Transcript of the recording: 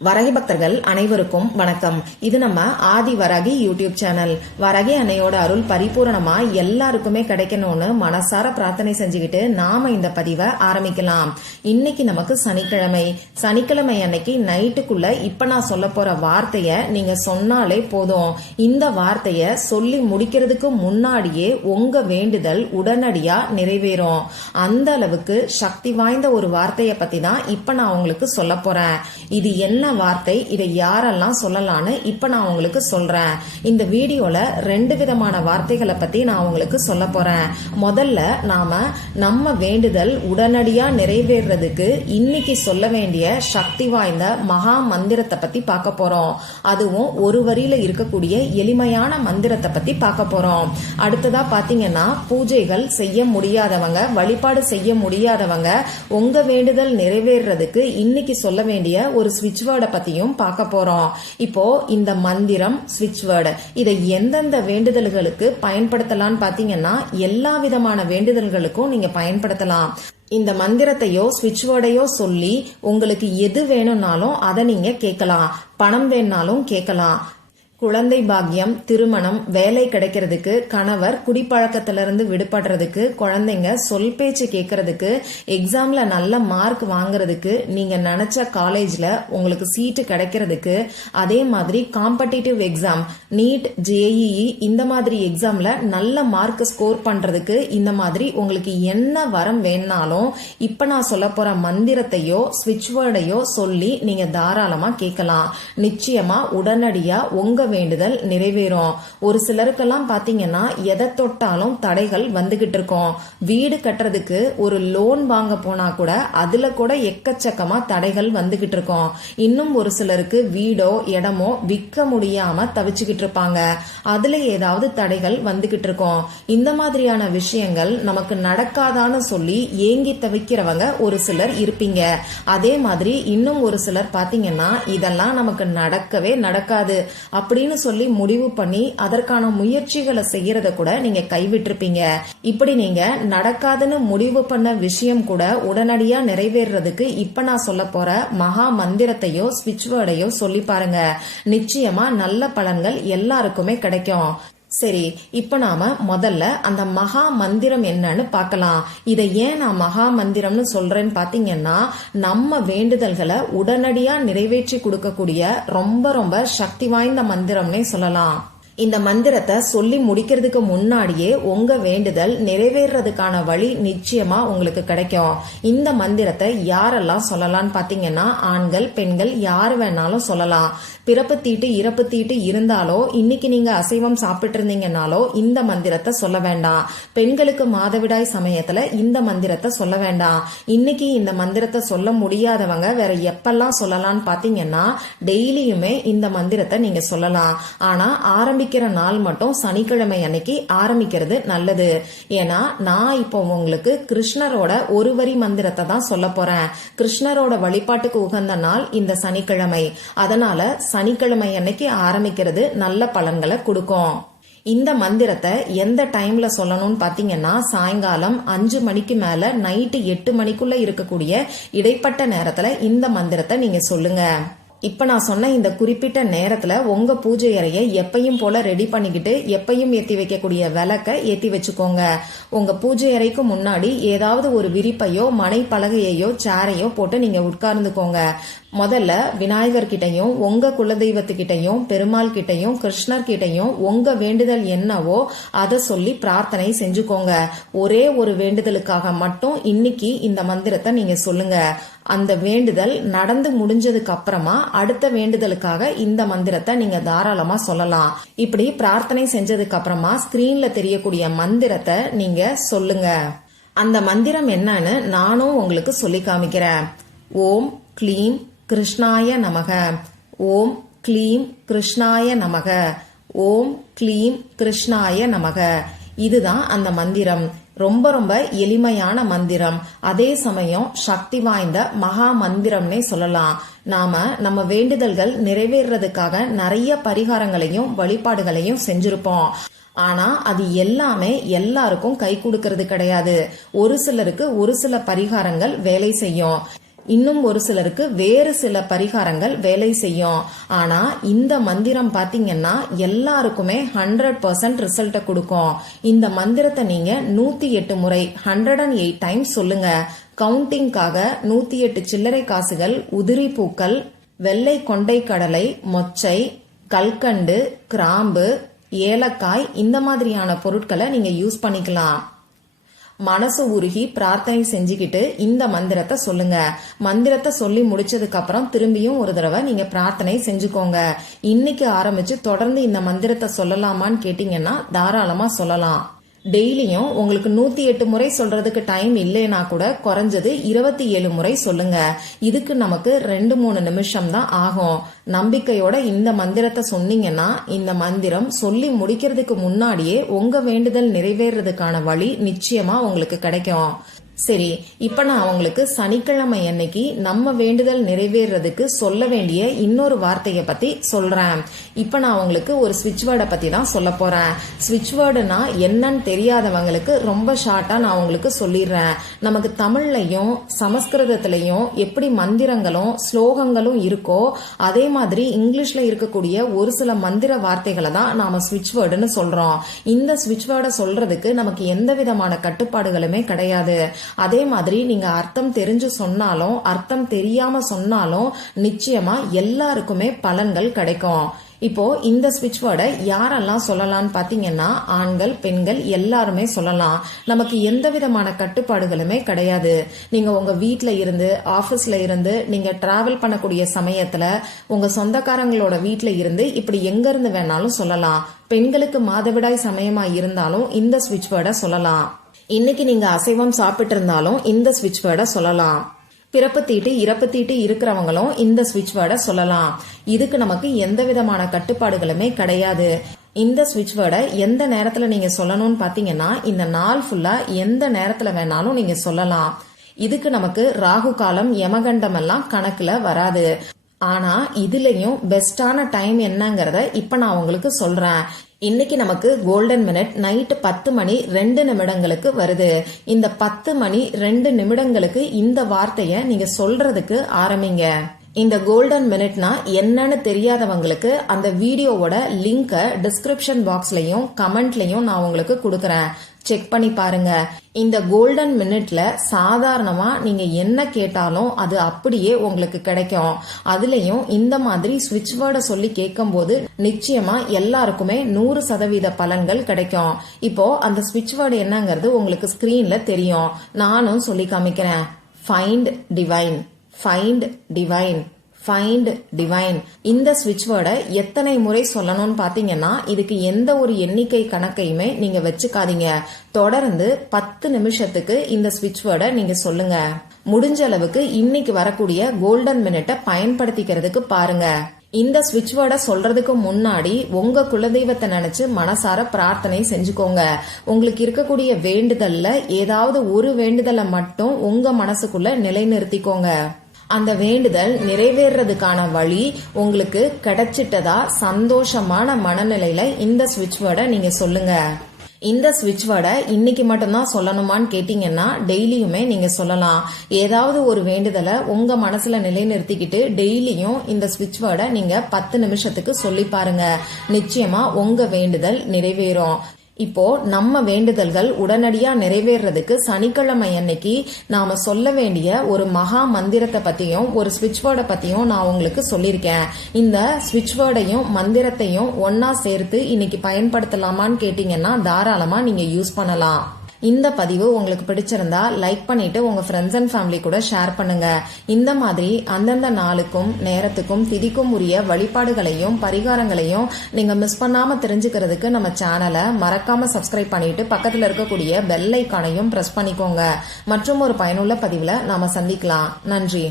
வரகி பக்தர்கள் அனைவருக்கும் வணக்கம். இது நம்ம ஆதி வராகி யூடியூப் சேனல். வரகி அன்னையோட அருள் பரிபூரணமா எல்லாருக்குமே கிடைக்கணும்னு மனசார பிரார்த்தனை செஞ்சுக்கிட்டு நாம இந்த பதிவை ஆரம்பிக்கலாம். இன்னைக்கு நமக்கு சனிக்கிழமை அன்னைக்கு நைட்டுக்குள்ள இப்ப நான் சொல்ல போற வார்த்தைய நீங்க சொன்னாலே போதும். இந்த வார்த்தைய சொல்லி முடிக்கிறதுக்கு முன்னாடியே உங்க வேண்டுதல் உடனடியா நிறைவேறும். அந்த அளவுக்கு சக்தி வாய்ந்த ஒரு வார்த்தைய பத்தி தான் இப்ப நான் உங்களுக்கு சொல்ல போறேன். இது என்ன வார்த்தை, இதை யாரெல்லாம் சொல்லலான்னு இப்ப நான் உங்களுக்கு சொல்றேன். இந்த வீடியோல 2 விதமான வார்த்தைகளை பத்தி நான் உங்களுக்கு சொல்ல போறேன். முதல்ல நம்ம வேண்டுதல் உடனடியா நிறைவேறதுக்கு இன்னைக்கு சொல்ல வேண்டிய சக்தி வாய்ந்த மகா மந்திரத்தை பத்தி பார்க்க போறோம். அதுவும் ஒரு வரியில இருக்கக்கூடிய எளிமையான மந்திரத்தை பத்தி பார்க்க போறோம். அடுத்ததா பாத்தீங்கன்னா, பூஜைகள் செய்ய முடியாதவங்க, வழிபாடு செய்ய முடியாதவங்க, உங்க வேண்டுதல் நிறைவேறதுக்கு இன்னைக்கு சொல்ல வேண்டிய ஒரு ஸ்விட்ச் வேர்டை பத்தியும் பார்க்க போறோம். இப்போ இந்த மந்திரம் ஸ்விட்ச் வேர்டு இதை எந்தெந்த வேண்டுதல்களுக்கு பயன்படுத்தலாம்னு பாத்தீங்கன்னா, எல்லா விதமான வேண்டுதல்களுக்கும் நீங்க பயன்படுத்தலாம். இந்த மந்திரத்தையோ ஸ்விட்ச் வேர்டையோ சொல்லி உங்களுக்கு எது வேணும்னாலும் அதை நீங்க கேட்கலாம். பணம் வேணும்னாலும் கேட்கலாம். குழந்தை பாக்கியம், திருமணம், வேலை கிடைக்கிறதுக்கு, கணவர் குடிப்பழக்கத்திலிருந்து விடுபடுறதுக்கு, குழந்தைங்க சொல் பேச்சு கேட்கறதுக்கு, எக்ஸாம்ல நல்ல மார்க் வாங்குறதுக்கு, நீங்க நினைச்ச காலேஜ்ல உங்களுக்கு சீட்டு கிடைக்கிறதுக்கு, அதே மாதிரி காம்படிட்டிவ் எக்ஸாம், நீட், ஜேஇஇ இந்த மாதிரி எக்ஸாம்ல நல்ல மார்க் ஸ்கோர் பண்றதுக்கு, இந்த மாதிரி உங்களுக்கு என்ன வரம் வேணாலும் இப்ப நான் சொல்ல போற மந்திரத்தையோ ஸ்விட்ச் வேர்டையோ சொல்லி நீங்க தாராளமா கேட்கலாம். நிச்சயமா உடனடியா உங்க வேண்டுதல் நிறைவேறும். ஒரு சிலருக்கெல்லாம் பாத்தீங்கன்னா, எதை தொட்டாலும் தடைகள் வந்துகிட்டு இருக்கும். வீடு கட்டுறதுக்கு ஒரு லோன் வாங்க போனா கூட அதுல கூட எக்கச்சக்கமா தடைகள் வந்துகிட்டு இருக்கும். இன்னும் ஒரு சிலருக்கு வீடோ இடமோ விற்க முடியாம தவிச்சுக்கிட்டு இருப்பாங்க. அதுல ஏதாவது தடைகள் வந்துகிட்டு இருக்கும். இந்த மாதிரியான விஷயங்கள் நமக்கு நடக்காதான்னு சொல்லி ஏங்கி தவிக்கிறவங்க ஒரு சிலர் இருப்பீங்க. அதே மாதிரி இன்னும் ஒரு சிலர் பாத்தீங்கன்னா, இதெல்லாம் நமக்கு நடக்கவே நடக்காது அப்படின்னு சொல்லி முடிவு பண்ணி அதற்கான முயற்சிகளை செய்யறத கூட நீங்க கைவிட்டிருப்பீங்க. இப்படி நீங்க நடக்காதுன்னு முடிவு பண்ண விஷயம் கூட உடனடியா நிறைவேறதுக்கு இப்ப நான் சொல்ல போற மகா மந்திரத்தையோ ஸ்விட்ச் வேர்டையோ சொல்லி பாருங்க. நிச்சயமா நல்ல பலன்கள் எல்லாருக்குமே கிடைக்கும். சரி, இப்ப நாம முதல்ல அந்த மகா மந்திரம் என்னன்னு பார்க்கலாம். இதை ஏன் நான் மகா மந்திரம்னு சொல்றேன்னு பாத்தீங்கன்னா, நம்ம வேண்டுதல்களை உடனடியா நிறைவேற்றி கொடுக்கக்கூடிய ரொம்ப ரொம்ப சக்தி வாய்ந்த மந்திரம்னே சொல்லலாம். இந்த மந்திரத்தை சொல்லி முடிக்கிறதுக்கு முன்னாடியே உங்க வேண்டுதல் நிறைவேறதுக்கான வழி நிச்சயமா உங்களுக்கு கிடைக்கும். இந்த மந்திரத்தை யாரெல்லாம் சொல்லலாம்னு பாத்தீங்கன்னா, ஆண்கள் பெண்கள் யார் வேணாலும் சொல்லலாம். பிறப்பு தீட்டு இறப்பு தீட்டு இருந்தாலோ, இன்னைக்கு நீங்க அசைவம் சாப்பிட்டு இருந்தீங்கன்னாலோ இந்த மந்திரத்தை சொல்ல வேண்டாம். பெண்களுக்கு மாதவிடாய் சமயத்துல இந்த மந்திரத்தை சொல்ல வேண்டாம். இன்னைக்கு இந்த மந்திரத்தை சொல்ல முடியாதவங்க வேற எப்பெல்லாம் சொல்லலாம்னு பாத்தீங்கன்னா, டெய்லியுமே இந்த மந்திரத்தை நீங்க சொல்லலாம். ஆனா ஆரம்பிக்கிற நாள் மட்டும் சனிக்கிழமை அன்னைக்கு ஆரம்பிக்கிறது நல்லது. ஏன்னா நான் இப்போ உங்களுக்கு கிருஷ்ணரோட ஒரு வரி மந்திரத்தை தான் சொல்ல போறேன். கிருஷ்ணரோட வழிபாட்டுக்கு உகந்த நாள் இந்த சனிக்கிழமை. அதனால சனிக்கிழமை அன்னைக்கு ஆரம்பிக்கிறது நல்ல பலன்களை கொடுக்கும். இந்த மந்திரத்தை எந்த டைம்ல சொல்லணும்னு பாத்தீங்கன்னா, சாயங்காலம் 5 மணிக்கு மேல நைட்டு 8 மணிக்குள்ள இருக்கக்கூடிய இடைப்பட்ட நேரத்துல இந்த மந்திரத்தை நீங்க சொல்லுங்க. இப்ப நான் சொன்ன இந்த குறிப்பிட்ட நேரத்துல உங்க பூஜை அறையை எப்பயும் போல ரெடி பண்ணிக்கிட்டு எப்பயும் ஏத்தி வைக்கக்கூடிய விளக்க ஏத்தி வச்சுக்கோங்க. உங்க பூஜை அறைக்கு முன்னாடி ஏதாவது ஒரு விரிப்பையோ மனை பலகையோ சேரையோ போட்டு நீங்க உட்கார்ந்துக்கோங்க. முதல்ல விநாயகர் கிட்டையும் உங்க குலதெய்வத்துக்கிட்டையும் பெருமாள் கிட்டையும் கிருஷ்ணர் கிட்டையும் உங்க வேண்டுதல் என்னவோ அதை சொல்லி பிரார்த்தனை செஞ்சுக்கோங்க. ஒரே ஒரு வேண்டுதலுக்காக மட்டும் இன்னைக்கு இந்த மந்திரத்தை நீங்க சொல்லுங்க. அந்த வேண்டுதல் நடந்து முடிஞ்சதுக்கு அப்புறமா அடுத்த வேண்டுதலுக்காக இந்த மந்திரத்தை நீங்க தாராளமா சொல்லலாம். இப்படி பிரார்த்தனை செஞ்சதுக்கு அப்புறமா ஸ்கிரீன்ல தெரியக்கூடிய மந்திரத்தை நீங்க சொல்லுங்க. அந்த மந்திரம் என்னன்னு நானும் உங்களுக்கு சொல்லி காமிக்கிறேன். ஓம் க்ளீம் கிருஷ்ணாய நமக. ஓம் க்ளீம் கிருஷ்ணாய நமக. ஓம் க்ளீம் கிருஷ்ணாய நமக. இதுதான் அந்த மந்திரம். ரொம்ப ரொம்ப எளிமையான மந்திரம், அதே சமயம் சக்தி வாய்ந்த மகா மந்திரம்னே சொல்லலாம். நம்ம வேண்டுதல்கள் நிறைவேறதுக்காக நிறைய பரிகாரங்களையும் வழிபாடுகளையும் செஞ்சிருப்போம். ஆனா அது எல்லாமே எல்லாருக்கும் கை கொடுக்கறது கிடையாது. ஒரு சிலருக்கு ஒரு சில பரிகாரங்கள் வேலை செய்யும். இன்னும் ஒரு சிலருக்கு வேறு சில பரிகாரங்கள் வேலை செய்யும். ஆனா இந்த மந்திரம் பாத்தீங்கன்னா எல்லாருக்குமே 100% ரிசல்ட்டை கொடுக்கும். இந்த மந்திரத்தை நீங்க 108 முறை 108 டைம்ஸ் சொல்லுங்க. கவுண்டிங்காக 108 சில்லறை காசுகள், உதிரி பூக்கள், வெள்ளை கொண்டை கடலை, மொச்சை, கல்கண்டு, கிராம்பு, ஏலக்காய் இந்த மாதிரியான பொருட்களை நீங்க யூஸ் பண்ணிக்கலாம். மனசு உருகி பிரார்த்தனை செஞ்சுக்கிட்டு இந்த மந்திரத்தை சொல்லுங்க. மந்திரத்தை சொல்லி முடிச்சதுக்கு அப்புறம் திரும்பியும் ஒரு தடவை நீங்க பிரார்த்தனை செஞ்சுக்கோங்க. இன்னைக்கு ஆரம்பிச்சு தொடர்ந்து இந்த மந்திரத்தை சொல்லலாமான்னு கேட்டீங்கன்னா தாராளமா சொல்லலாம். டெய்லியும் உங்களுக்கு 108 முறை சொல்றதுக்கு டைம் இல்லைனா கூட குறைஞ்சது 27 முறை சொல்லுங்க. இதுக்கு நமக்கு 2-3 நிமிஷம் தான் ஆகும். நம்பிக்கையோட இந்த மந்திரத்தை சொன்னீங்கன்னா இந்த மந்திரம் சொல்லி முடிக்கிறதுக்கு முன்னாடியே உங்க வேண்டுதல் நிறைவேறதுக்கான வழி நிச்சயமா உங்களுக்கு கிடைக்கும். சரி, இப்ப நான் உங்களுக்கு சனிக்கிழமை அன்னைக்கு நம்ம வேண்டுதல் நிறைவேறதுக்கு சொல்ல வேண்டிய இன்னொரு வார்த்தையை பத்தி சொல்றேன். இப்ப நான் உங்களுக்கு ஒரு ஸ்விட்ச் வேர்டை பத்தி தான் சொல்ல போறேன். ஸ்விட்ச் வேர்டுனா என்னன்னு தெரியாதவங்களுக்கு ரொம்ப ஷார்ட்டா நான் உங்களுக்கு சொல்லிடுறேன். நமக்கு தமிழ்லையும் சமஸ்கிருதத்திலையும் எப்படி மந்திரங்களும் ஸ்லோகங்களும் இருக்கோ அதே மாதிரி இங்கிலீஷ்ல இருக்கக்கூடிய ஒரு சில மந்திர வார்த்தைகளை தான் நாம ஸ்விட்ச் வேர்டுன்னு சொல்றோம். இந்த ஸ்விட்ச் வேர்டை சொல்றதுக்கு நமக்கு எந்த விதமான கட்டுப்பாடுகளுமே கிடையாது. அதே மாதிரி நீங்க அர்த்தம் தெரிஞ்சு சொன்னாலும் அர்த்தம் தெரியாம சொன்னாலும் நிச்சயமா எல்லாருக்குமே பலன்கள் கிடைக்கும். இப்போ இந்த ஸ்விட்ச் வேர்டை யாரெல்லாம் சொல்லலாம்னு பாத்தீங்கன்னா ஆண்கள், பெண்கள் எல்லாருமே சொல்லலாம். நமக்கு எந்த விதமான கட்டுப்பாடுகளுமே கிடையாது. நீங்க உங்க வீட்ல இருந்து, ஆபீஸ்ல இருந்து, நீங்க டிராவல் பண்ணக்கூடிய சமயத்துல, உங்க சொந்தக்காரங்களோட வீட்ல இருந்து இப்படி எங்க இருந்து வேணாலும் சொல்லலாம். பெண்களுக்கு மாதவிடாய் சமயமா இருந்தாலும் இந்த ஸ்விட்ச் வேர்டை சொல்லலாம். இன்னைக்கு நீங்க அசைவம் சாப்பிட்டு இருந்தாலும் இந்த ஸ்விட்ச் வேர்டை சொல்லலாம். பிறப்பு தீட்டு, இறப்பு தீட்டு இருக்கிறவங்களும் இந்த ஸ்விட்ச் வேர்டை சொல்லலாம். இதுக்கு நமக்கு எந்த விதமான கட்டுப்பாடுகளுமே கிடையாது. இந்த ஸ்விட்ச் வேர்டை எந்த நேரத்துல நீங்க சொல்லணும்னு பாத்தீங்கன்னா இந்த நாள் ஃபுல்லா எந்த நேரத்துல வேணாலும் நீங்க சொல்லலாம். இதுக்கு நமக்கு ராகு காலம், யமகண்டம் எல்லாம் கணக்குல வராது. ஆனா இதுலயும் பெஸ்டான டைம் என்னங்கறத இப்ப நான் உங்களுக்கு சொல்றேன். இன்னைக்கு நமக்கு கோல்டன் மினிட் நைட் 10 மணி 2 நிமிடங்களுக்கு வருது. இந்த 10 மணி 2 நிமிடங்களுக்கு இந்த வார்த்தைய நீங்க சொல்றதுக்கு ஆரம்பிங்க. இந்த கோல்டன் மினிட்னா என்னன்னு தெரியாதவங்களுக்கு அந்த வீடியோவோட லிங்க டிஸ்கிரிப்ஷன் பாக்ஸ்லயும் கமெண்ட்லயும் நான் உங்களுக்கு கொடுக்கறேன். செக் பண்ணி பாருங்க. இந்த கோல்டன் மினிட்ல சாதாரணமா நீங்க என்ன கேட்டாலும் அது அப்படியே உங்களுக்கு கிடைக்கும். அதுலயும் இந்த மாதிரி ஸ்விட்ச் வேர்டை சொல்லி கேட்கும் போது நிச்சயமா எல்லாருக்குமே 100% பலன்கள் கிடைக்கும். இப்போ அந்த ஸ்விட்ச் வேர்டு என்னங்கிறது உங்களுக்கு ஸ்கிரீன்ல தெரியும். நானும் சொல்லி காமிக்கிறேன். Find divine, find divine, find divine. இந்த ஸ்விட்ச் வேர்டை எத்தனை முறை சொல்லணும்னு பாத்தீங்கன்னா இதுக்கு எந்த ஒரு எண்ணிக்கை கணக்கையுமே நீங்க வச்சுக்காதீங்க. தொடர்ந்து 10 நிமிஷத்துக்கு இந்த ஸ்விட்ச் வேர்டை நீங்க சொல்லுங்க. முடிஞ்ச அளவுக்கு இன்னைக்கு வரக்கூடிய கோல்டன் மினிட்டை பயன்படுத்திக்கிறதுக்கு பாருங்க. இந்த ஸ்விட்ச் வேர்டை சொல்றதுக்கு முன்னாடி உங்க குலதெய்வத்தை நினைச்சு மனசார பிரார்த்தனை செஞ்சுக்கோங்க. உங்களுக்கு இருக்கக்கூடிய வேண்டுதல்ல ஏதாவது ஒரு வேண்டுதலை மட்டும் உங்க மனசுக்குள்ள நிலைநிறுத்திக்கோங்க. அந்த வேண்டுதல் நிறைவேறதுக்கான வழி உங்களுக்கு கிடைச்சிட்டதா சந்தோஷமான மனநிலையில இந்த ஸ்விட்ச் வேர்டை நீங்க சொல்லுங்க. இந்த ஸ்விட்ச் வேர்டை இன்னைக்கு மட்டும்தான் சொல்லணுமான்னு கேட்டீங்கன்னா டெய்லியுமே நீங்க சொல்லலாம். ஏதாவது ஒரு வேண்டுதலை உங்க மனசுல நிலைநிறுத்திக்கிட்டு டெய்லியும் இந்த ஸ்விட்ச் வேர்டை நீங்க 10 நிமிஷத்துக்கு சொல்லி பாருங்க. நிச்சயமா உங்க வேண்டுதல் நிறைவேறும். இப்போ நம்ம வேண்டுதல்கள் உடனடியா நிறைவேறதுக்கு சனிக்கிழமை அன்னைக்கு நாம சொல்ல வேண்டிய ஒரு மகா மந்திரத்தை பத்தியும் ஒரு ஸ்விட்ச் வேர்டை பத்தியும் நான் உங்களுக்கு சொல்லியிருக்கேன். இந்த ஸ்விட்ச் வேர்டையும் மந்திரத்தையும் ஒன்னா சேர்த்து இன்னைக்கு பயன்படுத்தலாமான்னு கேட்டீங்கன்னா தாராளமா நீங்க யூஸ் பண்ணலாம். இந்த பதிவு உங்களுக்கு பிடிச்சிருந்தா லைக் பண்ணிட்டு உங்க ஃப்ரெண்ட்ஸ் அண்ட் ஃபேமிலி கூட ஷேர் பண்ணுங்க. இந்த மாதிரி அந்தந்த நாளுக்கும் நேரத்துக்கும் திதிக்கும் உரிய வழிபாடுகளையும் பரிகாரங்களையும் நீங்க மிஸ் பண்ணாம தெரிஞ்சுக்கிறதுக்கு நம்ம சேனலை மறக்காம சப்ஸ்கிரைப் பண்ணிட்டு பக்கத்துல இருக்கக்கூடிய பெல் ஐகானையும் பிரஸ் பண்ணிக்கோங்க. மற்றும் ஒரு பயனுள்ள பதிவுல நாம சந்திக்கலாம். நன்றி.